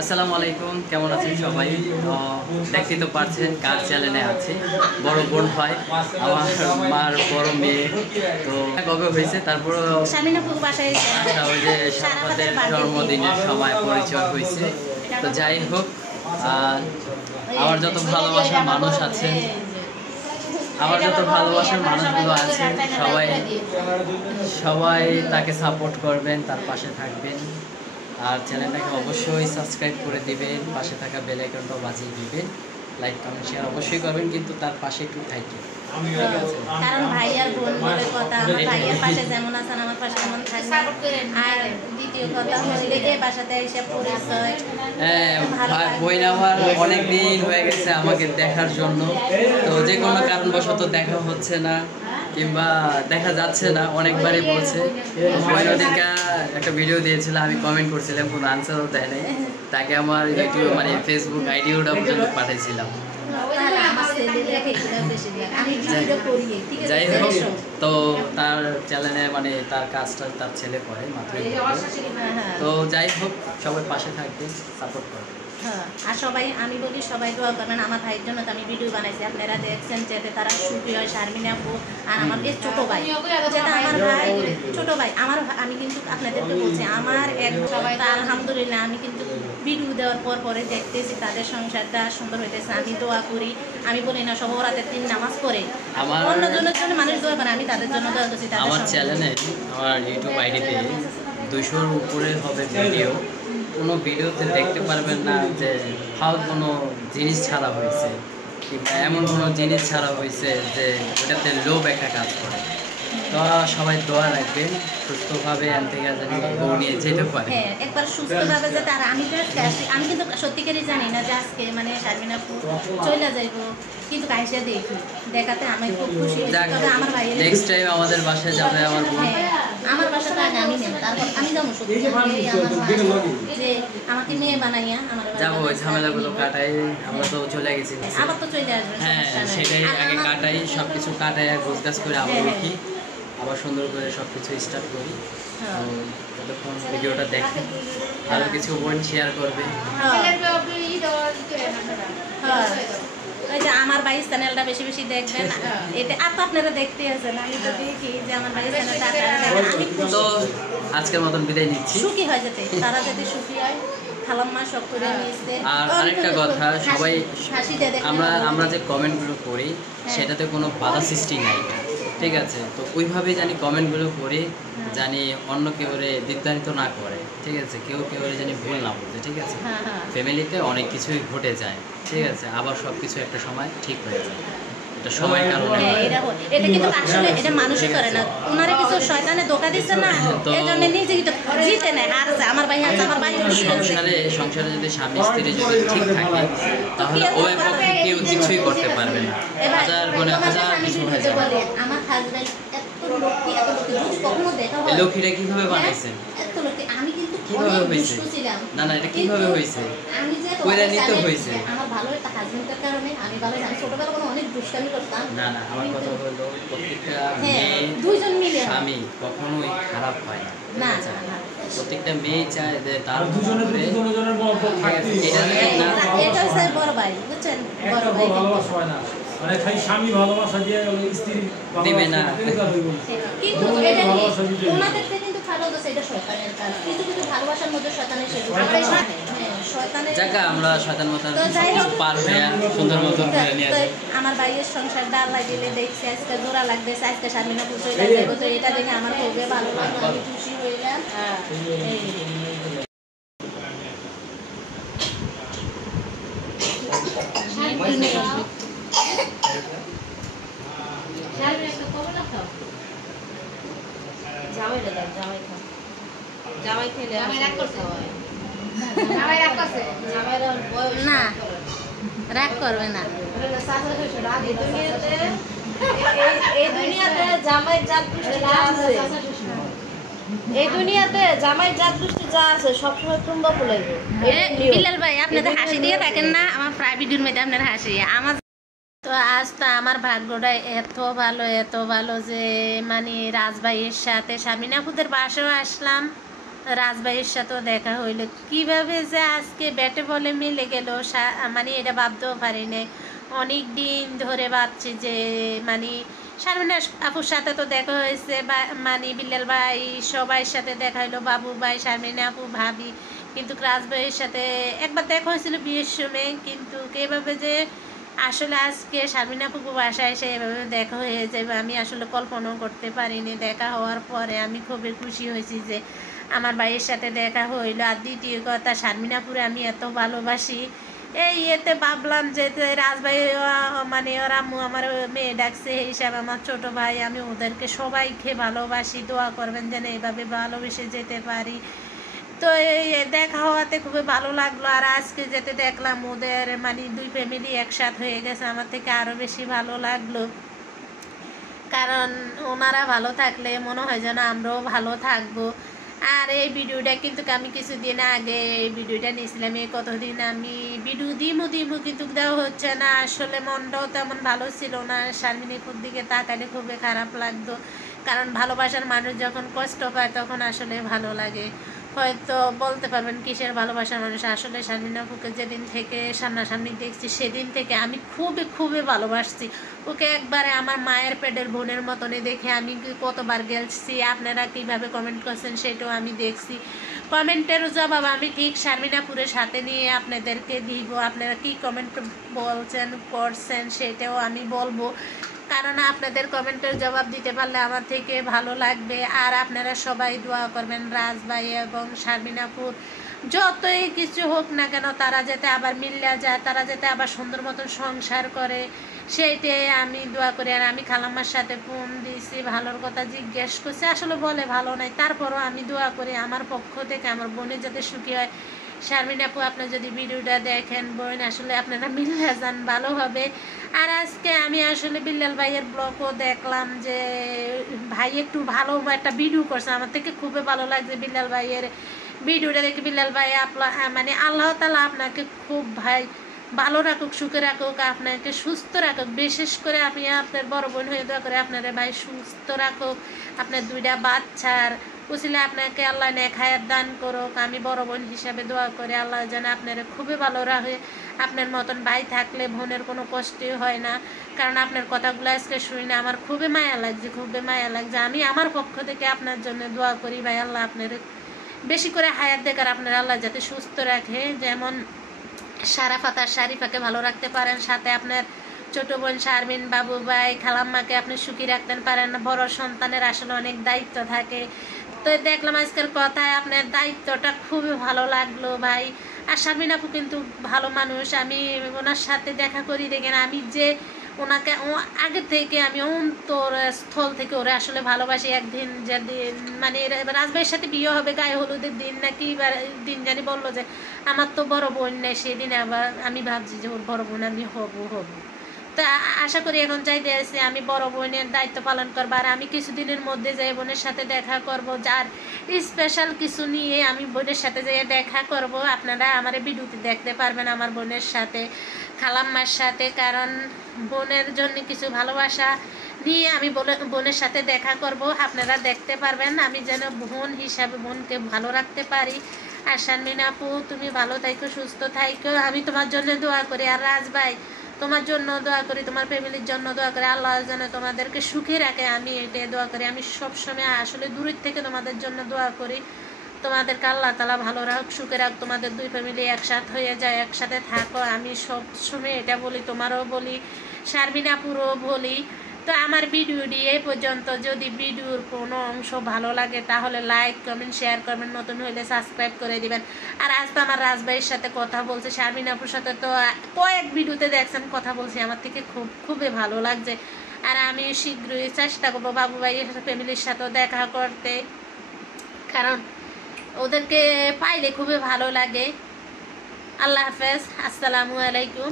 আসসালামু আলাইকুম, কেমন আছেন সবাই? দেখতে তো পারছেন কার চ্যানেলে আছে, বড় বোন হয় আমার মার বড় মেয়ে। তো কবে হয়েছে তারপর ওই যে সারাপাতের জন্মদিনের সময় পরিচয় হয়েছে। তো যাই হোক, আমার যত ভালোবাসার মানুষ আছে, আমার যত ভালোবাসার মানুষগুলো আছে, সবাই তাকে সাপোর্ট করবেন, তার পাশে থাকবেন। আর চ্যানেলটাকে অবশ্যই সাবস্ক্রাইব করে দিবেন, পাশে থাকা বেল আইকনটাও বাজিয়ে দিবেন, লাইক কমেন্ট শেয়ার অবশ্যই করবেন, কিন্তু তার পাশে একটু থাকবেন, কারণ ভাই আর বোন বলে কথা, আমার ভাইয়ের পাশে যেমন আছেন আমার পাশে তেমন থাকবেন। আর দ্বিতীয় কথা হইলে এই বাসাতে এসে পরিচয়, হ্যাঁ বইন আমার অনেক দিন হয়ে গেছে আমাকে দেখার জন্য। তো যে কোনো কারণবশত দেখা হচ্ছে না কিংবা দেখা যাচ্ছে না, অনেকবারই বলছে। বইনদিনকা একটা ভিডিও দিয়েছিল, আমি কমেন্ট করছিলাম, কোনো আনসারও দেয় নাই। তাকে আমার ইউটিউব মানে ফেসবুক আইডিওটা পর্যন্ত পাঠিয়েছিলাম। যাই হোক, তো তার চ্যানেলে মানে তার কাজটা তার ছেলে করে মাত্র। তো যাই হোক, সবাই পাশে থাকবে, সাপোর্ট করবে। আর সবাই, আমি বলি সবাই দোয়া করবেন আমার ভাইয়ের জন্য। তো আমি ভিডিও বানাইছি, আপনারা দেখছেন, যাতে তারা সুখী হয়। শারমিন আপু আর আমার এই ছোটো ভাই, যেটা আমার ভাই ছোটো ভাই আমার, আমি কিন্তু আপনাদেরকে বলছি আমার এক সবাই, আলহামদুলিল্লাহ আমি কিন্তু ভিডিও দেওয়ার পরে দেখতেছি তাদের সংসারটা সুন্দর হইতেছে। আমি দোয়া করি, আমি বলি না সব রাতের 3 নামাজ পড়ে অন্যজনের জন্য মানুষ দোয়া করে, আমি তাদের জন্য দোয়া করছি। আমার চ্যানেলে, আমার ইউটিউব আইডিতে 200-র উপরে হবে ভিডিও। কোনো ভিডিওতে দেখতে পারবেন না যে ফাউল কোনো জিনিস ছাড়া হয়েছে কিংবা এমন কোনো জিনিস ছাড়া হয়েছে যে ওটাতে লোভ একটা কাজ করে। তো সবাই দোয়া রাখবেন সুস্থভাবে এন থেকে যেন বউ নিয়ে যেতে পারে। হ্যাঁ, একবার সুস্থভাবে যাতে। আর আমি কিন্তু সত্যিকারই জানি না যে আজকে মানে শারমিন আপু চলে যাইব, কিন্তু কাইসা দেখি দেখাতে আমি খুব খুশি। তবে আমার ভাই নেক্সট টাইম আমাদের বাসায় যাবে আমার বোন। আমার বাসাটা আগে আমি নেব, তারপর আমি যাবো। সত্যি যে আমাকে মেয়ে বানাইয়া আমার যাবো, ওই ঝামেলাগুলো কাটাই। আমরা তো চলে গেছি, আবার তো চলে আসবে। হ্যাঁ সেটাই আগে কাটাই, সব কিছু কাটাই আর গোছগাছ করে আবার উঠি, আবার সুন্দর করে সব কিছু স্টার্ট করি। ততক্ষণ ভিডিওটা দেখেন, আরও কিছু পয়েন্ট শেয়ার করবে। ওই যে আমার ভাইয়ের চ্যানেলটা বেশি বেশি দেখবেন, এটা আর তো আপনারা দেখতে আছেন। আমি তো দেখি যে আমার ভাইয়ের চ্যানেলটা আমি তো আজকের মতন বিদায় নিচ্ছি। সুখী হয় যাতে তারা, যাতে সুখী হয়। খালাম্মা সব করে নিয়েছে। আর আরেকটা কথা, সবাই আমরা যে কমেন্টগুলো করি সেটাতে কোনো বাধা সৃষ্টি নাই, ঠিক আছে? তো ওইভাবে জানি কমেন্টগুলো করি, জানি অন্য কেউ বিদ্যানিত না করে, ঠিক আছে? কেউ জানি ভুল না বলতে, ঠিক আছে? ফ্যামিলিতে অনেক কিছুই ঘটে যায়, ঠিক আছে? আবার সব কিছু একটা সময় ঠিক হয়ে যায়, এটা সময়ের কারণে। এটা কিন্তু আসলে এটা মানুষই করে না, ওনারা কিছু শয়তানে ধোঁকা দিচ্ছে না, এই জন্য নিজে কিন্তু জিতে নেয়। আর আমার ভাই আছে, আমার ভাই সংসারে যদি স্বামী স্ত্রী যদি ঠিক থাকে, তাহলে ওই পক্ষে কেউ কিছুই করতে পারবে না। হাজার গুণে হাজার কিছু হয়ে যাবে। আমার হাজবেন্ড এত লক্ষ্মী, এত লক্ষ্মী কখনো দেখা হয়? লক্ষ্মীটা কিভাবে বানাইছেন? এত লক্ষ্মী আমি কিন্তু কিভাবে হয়েছে? না এটা কিভাবে হয়েছে? আমি যে কইরা নিতে হয়েছে। আমার ভালো একটা হাজবেন্ডের কারণে আমি ভালো জানি। ছোটবেলা কোনো অনেক দুষ্টামি করতাম। না আমার কথা হলো, প্রত্যেকটা মেয়ে দুইজন মিলে স্বামী কখনোই খারাপ হয় না। প্রত্যেকটা মেয়ে চায় যে তার দুজনের এটা হচ্ছে বড় ভাই, বুঝছেন? বড় ভাই মানে খালি স্বামী ভালোবাসা দিয়ে স্ত্রী দিবে না, কিন্তু এটা ওনাদের কিন্তু ভালো হচ্ছে, এটা শয়তানের কাজ। কিছু ভালোবাসার মধ্যে শয়তানের জায়গা আমরা শয়তান মতন পার হয়ে সুন্দর মতন করে নিয়ে আসি। আমার ভাইয়ের সংসার ডাল লাগিলে দেখছি আজকে জোড়া লাগতেছে, আজকে স্বামীনা পুজো লাগবে। তো এটা দেখে আমার খুবই ভালো লাগলো, আমি খুশি হইলাম। না রাগ করবে না। এই দুনিয়াতে জামাই জাত দৃষ্টি যা আছে, এই দুনিয়াতে জামাই জাত দৃষ্টি যা আছে সবসময় টুম্বা ফুলাইবে। বিলাল ভাই আপনি তো হাসি দিয়ে থাকেন না, আমার প্রায় ভিডিওর মধ্যে আপনার হাসি। আমার তো আজ তো আমার ভাগ্যটা এত ভালো যে মানে রাজভাইয়ের সাথে শারমিন আপুদের বাসাও আসলাম। রাজভাইয়ের সাথেও দেখা হইলো। কিভাবে যে আজকে ব্যাটে বলে মিলে গেল মানে এটা ভাবতেও পারি নাই। অনেক দিন ধরে ভাবছি যে মানে শারমিনা আপুর সাথে তো দেখা হয়েছে, মানে বিল্লাল ভাই সবাই সাথে দেখা হলো, বাবু ভাই, শারমিনা আপু, ভাবি, কিন্তু রাজভাইয়ের সাথে একবার দেখা হয়েছিল বিয়ের সময়। কিন্তু এভাবে যে আসলে আজকে শারমিনা আপু বাসায় এসে এভাবে দেখা হয়ে যাবে আমি আসলে কল্পনাও করতে পারিনি। দেখা হওয়ার পরে আমি খুবই খুশি হয়েছি যে আমার ভাইয়ের সাথে দেখা হইলো। আর দ্বিতীয় কথা, শারমিনাপুরে আমি এত ভালোবাসি, এই এতে ভাবলাম যে রাজভাই মানে ওর আম্মু আমার মেয়ে ডাকছে এই হিসাবে আমার ছোটো ভাই, আমি ওদেরকে সবাইকে ভালোবাসি, দোয়া করবেন যেন এইভাবে ভালোবেসে যেতে পারি। তো এই দেখা হওয়াতে খুবই ভালো লাগলো। আর আজকে যেতে দেখলাম ওদের মানে দুই ফ্যামিলি একসাথ হয়ে গেছে, আমার থেকে আরও বেশি ভালো লাগলো। কারণ ওনারা ভালো থাকলে মনে হয় যেন আমরাও ভালো থাকবো। আর এই ভিডিওটা কিন্তু আমি কিছুদিন আগে এই ভিডিওটা নিয়েছিলাম, এই কতদিন আমি ভিডিও দিমু কিন্তু দেওয়া হচ্ছে না। আসলে মনটাও তেমন ভালো ছিল না, শারমিনীপুর দিকে তাকালে খুবই খারাপ লাগতো। কারণ ভালোবাসার মানুষ যখন কষ্ট পায় তখন আসলে ভালো লাগে। হয়তো বলতে পারবেন কিসের ভালোবাসার মানুষ, আসলে শারমিন আপুকে যেদিন থেকে সামনাসামনি দেখছি সেদিন থেকে আমি খুবই ভালোবাসছি ওকে। একবারে আমার মায়ের পেটের বোনের মতনই দেখে আমি কতবার গেলছি। আপনারা কীভাবে কমেন্ট করছেন সেটাও আমি দেখছি। কমেন্টের জবাব আমি ঠিক শারমিন আপুরের সাথে নিয়ে আপনাদেরকে দিব। আপনারা কি কমেন্ট বলছেন করছেন সেটাও আমি বলবো, কারণ আপনাদের কমেন্টের জবাব দিতে পারলে আমার থেকে ভালো লাগবে। আর আপনারা সবাই দোয়া করবেন রাজ ভাই এবং শারমিন আপুর যতই কিছু হোক না কেন তারা যাতে আবার মিল্লা যায়, তারা যাতে আবার সুন্দর মতন সংসার করে, সেইটাই আমি দোয়া করি। আর আমি খালাম্মার সাথে ফোন দিয়েছি, ভালোর কথা জিজ্ঞেস করছি, আসলে বলে ভালো নাই, তারপরও আমি দোয়া করি আমার পক্ষ থেকে আমার বোনের যাতে সুখী হয়। শারমিন আপু আপনি যদি ভিডিওটা দেখেন বোন, আসলে আপনারা মিল্লা যান, ভালো হবে। আর আজকে আমি আসলে বিল্লাল ভাইয়ের ব্লগও দেখলাম যে ভাই একটু ভালো একটা ভিডিও করছে, আমার থেকে খুবই ভালো লাগছে বিল্লাল ভাইয়ের ভিডিওটা দেখে। বিল্লাল ভাই মানে আল্লাহ তাআলা আপনাকে খুব ভাই ভালো রাখুক, সুখে রাখুক, আপনাকে সুস্থ রাখুক। বিশেষ করে আমি আপনার বড় বোন হয়ে দোয়া করে আপনারা ভাই সুস্থ রাখুক, আপনার দুইটা বাচ্চার বুঝলে আপনাকে আল্লাহ নেক হায়াত দান করুক। আমি বড় বোন হিসাবে দোয়া করে আল্লাহ যেন আপনারা খুবই ভালো রাখে। আপনার মতন ভাই থাকলে বোনের কোনো কষ্টই হয় না। কারণ আপনার কথাগুলো আজকে শুনি না আমার খুবই মায়া লাগছে। আমি আমার পক্ষ থেকে আপনার জন্য দোয়া করি ভাই, আল্লাহ আপনার বেশি করে হায়াত দেখার, আপনার আল্লাহ যাতে সুস্থ রাখে, যেমন শারাফাত আর শারিফাকে ভালো রাখতে পারেন, সাথে আপনার ছোট বোন শারমিন, বাবু ভাই, খালাম্মাকে আপনি সুখী রাখতে পারেন। বড় সন্তানের আসলে অনেক দায়িত্ব থাকে। তো দেখলাম আজকের কথায় আপনার দায়িত্বটা খুবই ভালো লাগলো ভাই। আর শারমিন আপু কিন্তু ভালো মানুষ, আমি ওনার সাথে দেখা করি দেখেন আমি যে ওনাকে আগে থেকে আমি অন্তরস্থল থেকে ওরা আসলে ভালোবাসি। একদিন যেদিন মানে রাজভাইয়ের সাথে বিয়ে হবে গায়ে হলুদের দিন নাকি দিন জানি বললো যে আমার তো বড় বোন নেই, সেদিন আবার আমি ভাবছি যে ওর বড় বোন আমি হব। তো আশা করি এখন চাইতে আসছি আমি বড় বোনের দায়িত্ব পালন করবো। আর আমি কিছুদিনের মধ্যে যাই বোনের সাথে দেখা করব, যার স্পেশাল কিছু নিয়ে আমি বোনের সাথে যেয়ে দেখা করব। আপনারা আমার ভিডিওতে দেখতে পারবেন আমার বোনের সাথে, খালাম্মার সাথে, কারণ বোনের জন্য কিছু ভালোবাসা নিয়ে আমি বোনের সাথে দেখা করব। আপনারা দেখতে পারবেন আমি যেন বোন হিসাবে বোনকে ভালো রাখতে পারি। আর শারমিন আপু তুমি ভালো থাইকো, সুস্থ থাইকো, আমি তোমার জন্য দোয়া করি। আর রাজ ভাই তোমার জন্য দোয়া করি, তোমার ফ্যামিলির জন্য দোয়া করি, আল্লাহ যেন তোমাদেরকে সুখে রাখে, আমি এটাই দোয়া করি। আমি সবসময় আসলে দূরের থেকে তোমাদের জন্য দোয়া করি, তোমাদেরকে আল্লাহ তাআলা ভালো রাখ, সুখে রাখ, তোমাদের দুই ফ্যামিলি একসাথে হয়ে যায়, একসাথে থাকো। আমি সবসময় এটা বলি, তোমারও বলি, শারমিন আপুরও বলি। তো আমার ভিডিওটি এই পর্যন্ত। যদি ভিডিওর কোনো অংশ ভালো লাগে তাহলে লাইক কমেন্ট শেয়ার করবেন, নতুন হলে সাবস্ক্রাইব করে দিবেন। আর আজ তো আমার রাজভাইয়ের সাথে কথা বলছে, শারমিন আপুর সাথে তো কয়েক ভিডিওতে দেখছেন কথা বলছি, আমার থেকে খুবই ভালো লাগছে। আর আমি শীঘ্রই চেষ্টা করবো বাবু ভাইয়ের ফ্যামিলির সাথেও দেখা করতে, কারণ ওদেরকে পাইলে খুবই ভালো লাগে। আল্লাহ হাফেজ, আসসালামু আলাইকুম।